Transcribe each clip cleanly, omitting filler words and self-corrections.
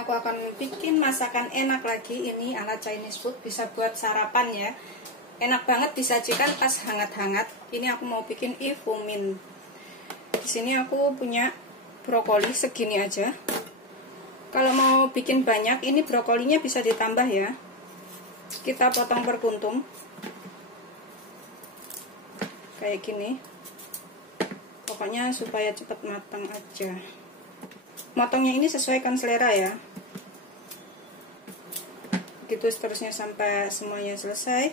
aku akan bikin masakan enak lagi. Ini ala Chinese food, bisa buat sarapan ya. Enak banget disajikan pas hangat-hangat. Ini aku mau bikin ifumin. Di sini aku punya brokoli segini aja. Kalau mau bikin banyak, ini brokolinya bisa ditambah ya. Kita potong per kuntum. Kayak gini. Pokoknya supaya cepat matang aja. Motongnya ini sesuaikan selera ya. Gitu seterusnya sampai semuanya selesai.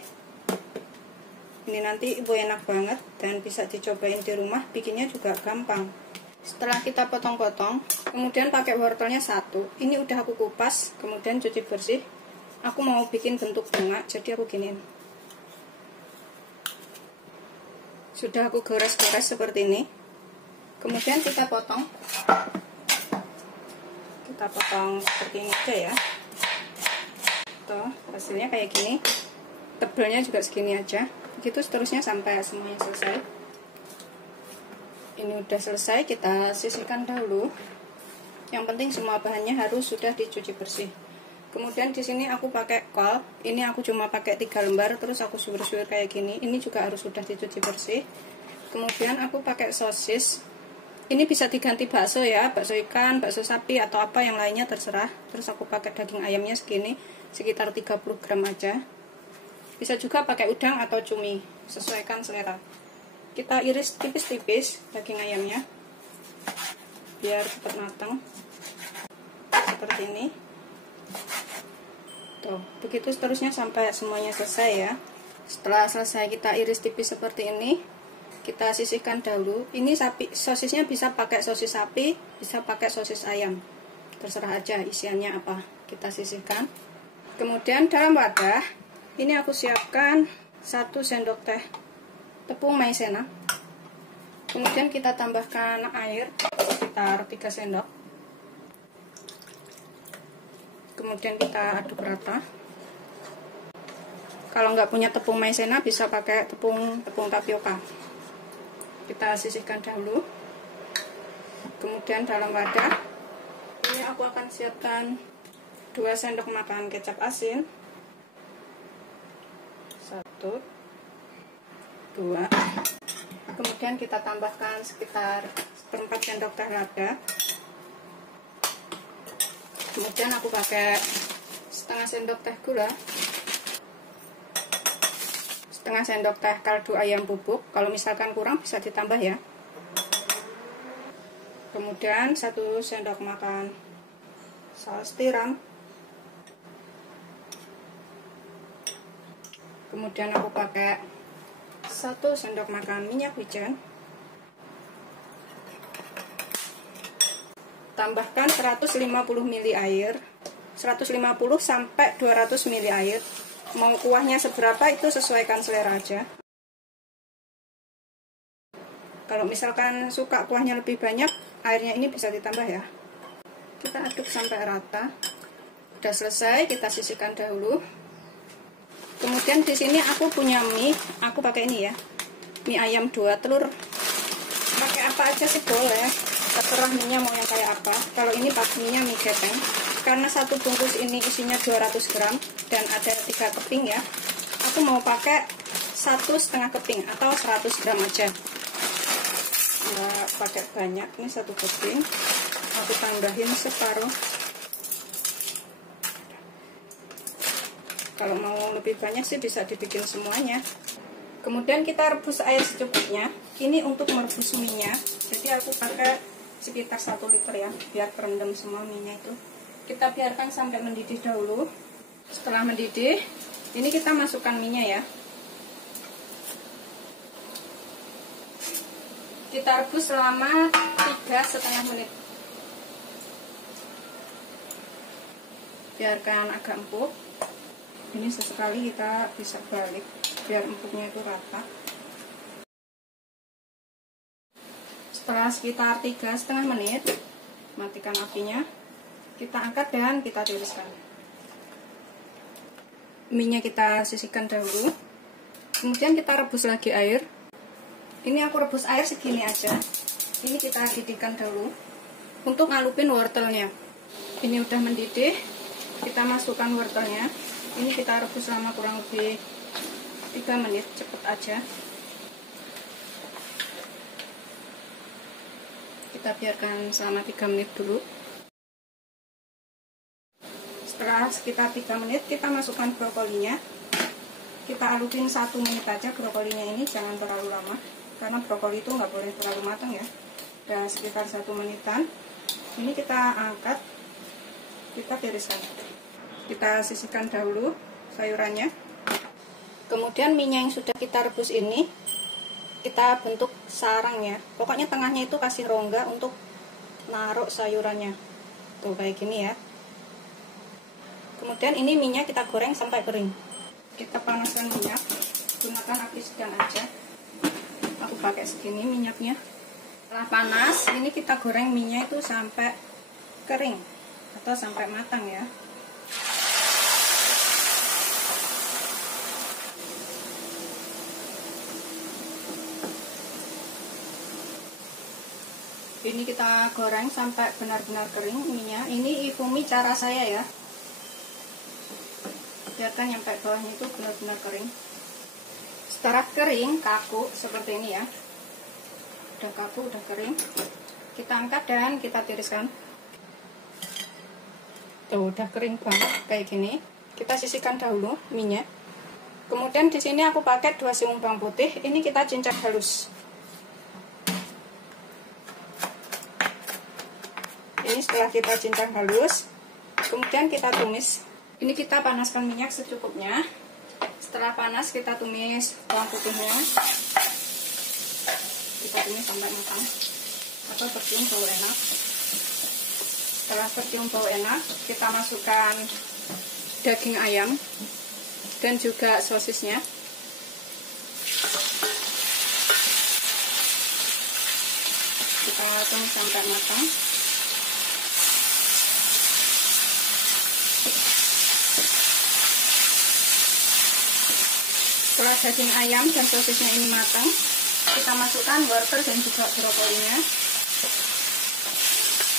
Ini nanti ibu enak banget dan bisa dicobain di rumah, bikinnya juga gampang. Setelah kita potong-potong, kemudian pakai wortelnya satu. Ini udah aku kupas, kemudian cuci bersih. Aku mau bikin bentuk bunga, jadi aku giniin. Sudah aku gores-gores seperti ini. Kemudian kita potong. Kita potong seperti ini aja ya. Tuh, hasilnya kayak gini. Tebelnya juga segini aja. Begitu seterusnya sampai semuanya selesai. Ini udah selesai, kita sisihkan dahulu. Yang penting semua bahannya harus sudah dicuci bersih. Kemudian di sini aku pakai kol. Ini aku cuma pakai 3 lembar, terus aku suwir-suwir kayak gini. Ini juga harus sudah dicuci bersih. Kemudian aku pakai sosis. Ini bisa diganti bakso ya, bakso ikan, bakso sapi atau apa yang lainnya terserah. Terus aku pakai daging ayamnya segini, sekitar 30 gram aja. Bisa juga pakai udang atau cumi, sesuaikan selera. Kita iris tipis-tipis daging ayamnya, biar cepat matang. Seperti ini. Tuh, begitu seterusnya sampai semuanya selesai ya. Setelah selesai kita iris tipis seperti ini. Kita sisihkan dahulu. Ini sosisnya bisa pakai sosis sapi, bisa pakai sosis ayam. Terserah aja isiannya apa. Kita sisihkan. Kemudian dalam wadah, ini aku siapkan 1 sendok teh tepung maizena. Kemudian kita tambahkan air sekitar 3 sendok. Kemudian kita aduk rata. Kalau nggak punya tepung maizena bisa pakai tepung tapioka. Kita sisihkan dahulu. Kemudian dalam wadah ini aku akan siapkan 2 sendok makan kecap asin. 1, 2. Kemudian kita tambahkan sekitar 1/4 sendok teh lada. Kemudian aku pakai setengah sendok teh gula, setengah sendok teh kaldu ayam bubuk. Kalau misalkan kurang bisa ditambah ya. Kemudian 1 sendok makan saus tiram. Kemudian aku pakai 1 sendok makan minyak wijen. Tambahkan 150 ml air, 150 sampai 200 ml air. Mau kuahnya seberapa itu sesuaikan selera aja. Kalau misalkan suka kuahnya lebih banyak, airnya ini bisa ditambah ya. Kita aduk sampai rata. Udah selesai, kita sisihkan dahulu. Kemudian di sini aku punya mie, aku pakai ini ya. Mie ayam 2 telur. Pakai apa aja sih boleh. Terserah mie-nya mau yang kayak apa. Kalau ini mie-nya mie gepeng. Karena 1 bungkus ini isinya 200 gram dan ada 3 keping ya, aku mau pakai 1,5 keping atau 100 gram aja, nggak pakai banyak. Ini 1 keping, aku tambahin separuh. Kalau mau lebih banyak sih bisa dibikin semuanya. Kemudian kita rebus air secukupnya. Ini untuk merebus mie-nya, jadi aku pakai sekitar 1 liter ya, biar kerendam semua mie-nya itu. Kita biarkan sampai mendidih dahulu. Setelah mendidih, ini kita masukkan mie-nya ya. Kita rebus selama 3,5 menit. Biarkan agak empuk. Ini sesekali kita bisa balik biar empuknya itu rata. Setelah sekitar 3,5 menit, matikan apinya. Kita angkat dan kita tiriskan. Mie-nya kita sisihkan dahulu. Kemudian kita rebus lagi air. Ini aku rebus air segini aja. Ini kita didihkan dahulu untuk ngalupin wortelnya. Ini udah mendidih, kita masukkan wortelnya. Ini kita rebus selama kurang lebih 3 menit, cepet aja. Kita biarkan selama 3 menit dulu. Setelah sekitar 3 menit, kita masukkan brokolinya. Kita alukin 1 menit aja brokolinya ini, jangan terlalu lama, karena brokoli itu nggak boleh terlalu matang ya. Dan sekitar 1 menitan. Ini kita angkat, kita tiriskan. Kita sisihkan dahulu sayurannya. Kemudian minyak yang sudah kita rebus ini, kita bentuk sarang ya. Pokoknya tengahnya itu kasih rongga untuk naruh sayurannya. Tuh kayak gini ya. Kemudian ini minyak kita goreng sampai kering. Kita panaskan minyak, gunakan api sedang aja. Aku pakai segini minyaknya. Setelah panas, ini kita goreng minyak itu sampai kering atau sampai matang ya. Ini kita goreng sampai benar-benar kering minyak. Ini ifumi cara saya ya. Biarkan sampai bawahnya itu benar-benar kering. Setelah kering, kaku seperti ini ya. Udah kaku, udah kering. Kita angkat dan kita tiriskan. Tuh, udah kering banget kayak gini. Kita sisihkan dahulu minyak. Kemudian di sini aku pakai 2 siung bawang putih. Ini kita cincang halus. Ini setelah kita cincang halus, kemudian kita tumis. Ini kita panaskan minyak secukupnya. Setelah panas kita tumis bawang putihnya. Kita tumis sampai matang atau bercium bau enak. Setelah bercium bau enak, kita masukkan daging ayam dan juga sosisnya. Kita tumis sampai matang. Setelah daging ayam dan sosisnya ini matang, kita masukkan wortel dan juga brokolinya.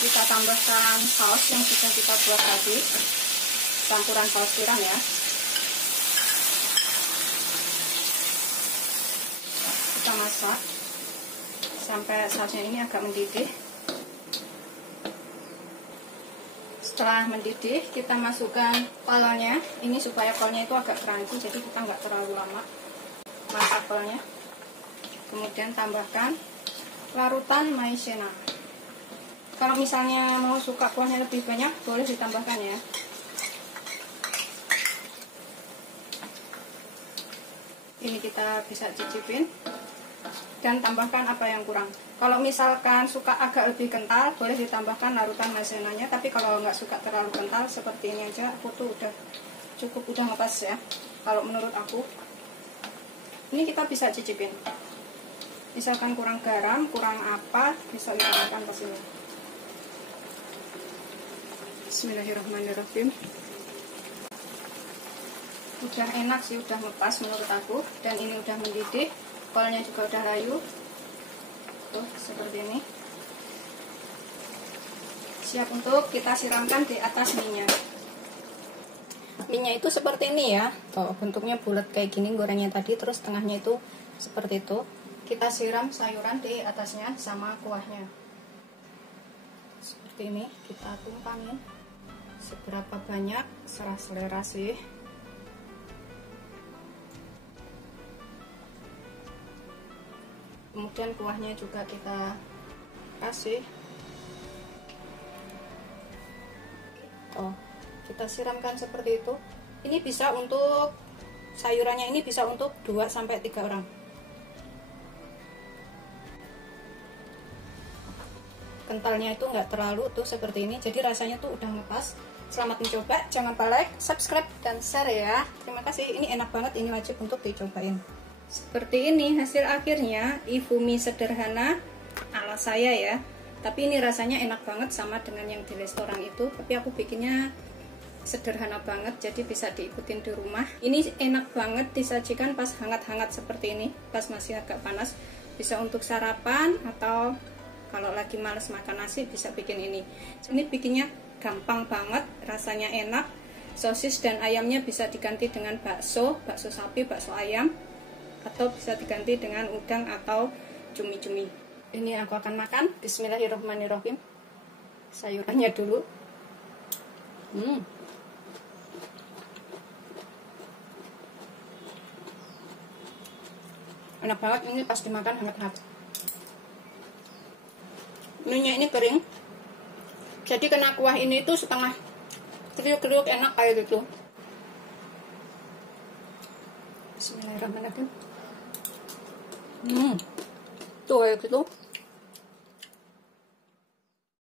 Kita tambahkan saus yang sudah kita buat tadi, campuran saus tiram ya. Kita masak sampai sausnya ini agak mendidih. Setelah mendidih, kita masukkan kolnya. Ini supaya kolnya itu agak crunchy, jadi kita nggak terlalu lama masak kolnya. Kemudian tambahkan larutan maizena. Kalau misalnya mau suka kuahnya lebih banyak, boleh ditambahkan ya. Ini kita bisa cicipin dan tambahkan apa yang kurang. Kalau misalkan suka agak lebih kental, boleh ditambahkan larutan maizenanya. Tapi kalau nggak suka terlalu kental, seperti ini aja, aku tuh udah cukup, udah ngepas ya. Kalau menurut aku, ini kita bisa cicipin. Misalkan kurang garam, kurang apa, bisa ditambahkan ke sini. Bismillahirrahmanirrahim. Udah enak sih, udah ngepas menurut aku. Dan ini udah mendidih, kolnya juga udah layu. Tuh, seperti ini. Siap untuk kita siramkan di atas minyak. Minyak itu seperti ini ya. Tuh, bentuknya bulat kayak gini gorengnya tadi, terus tengahnya itu seperti itu. Kita siram sayuran di atasnya sama kuahnya. Seperti ini, kita tumpangin. Seberapa banyak, serah selera sih. Kemudian kuahnya juga kita kasih. Oh, kita siramkan seperti itu. Ini bisa untuk sayurannya, ini bisa untuk 2-3 orang. Kentalnya itu nggak terlalu tuh seperti ini, jadi rasanya tuh udah ngepas. Selamat mencoba, jangan lupa like, subscribe, dan share ya. Terima kasih, ini enak banget, ini wajib untuk dicobain. Seperti ini hasil akhirnya, ifumi sederhana ala saya ya. Tapi ini rasanya enak banget sama dengan yang di restoran itu. Tapi aku bikinnya sederhana banget, jadi bisa diikutin di rumah. Ini enak banget disajikan pas hangat-hangat seperti ini, pas masih agak panas. Bisa untuk sarapan atau kalau lagi males makan nasi bisa bikin ini. Ini bikinnya gampang banget, rasanya enak. Sosis dan ayamnya bisa diganti dengan bakso, bakso sapi, bakso ayam, atau bisa diganti dengan udang atau cumi-cumi. Ini aku akan makan. Bismillahirrahmanirrahim. Sayurannya dulu. Enak banget, ini pas dimakan hangat-hangat. Minyak ini kering, jadi kena kuah ini tuh setengah kriuk-kriuk, enak kayak gitu. Bismillahirrahmanirrahim. Tuh kayak gitu.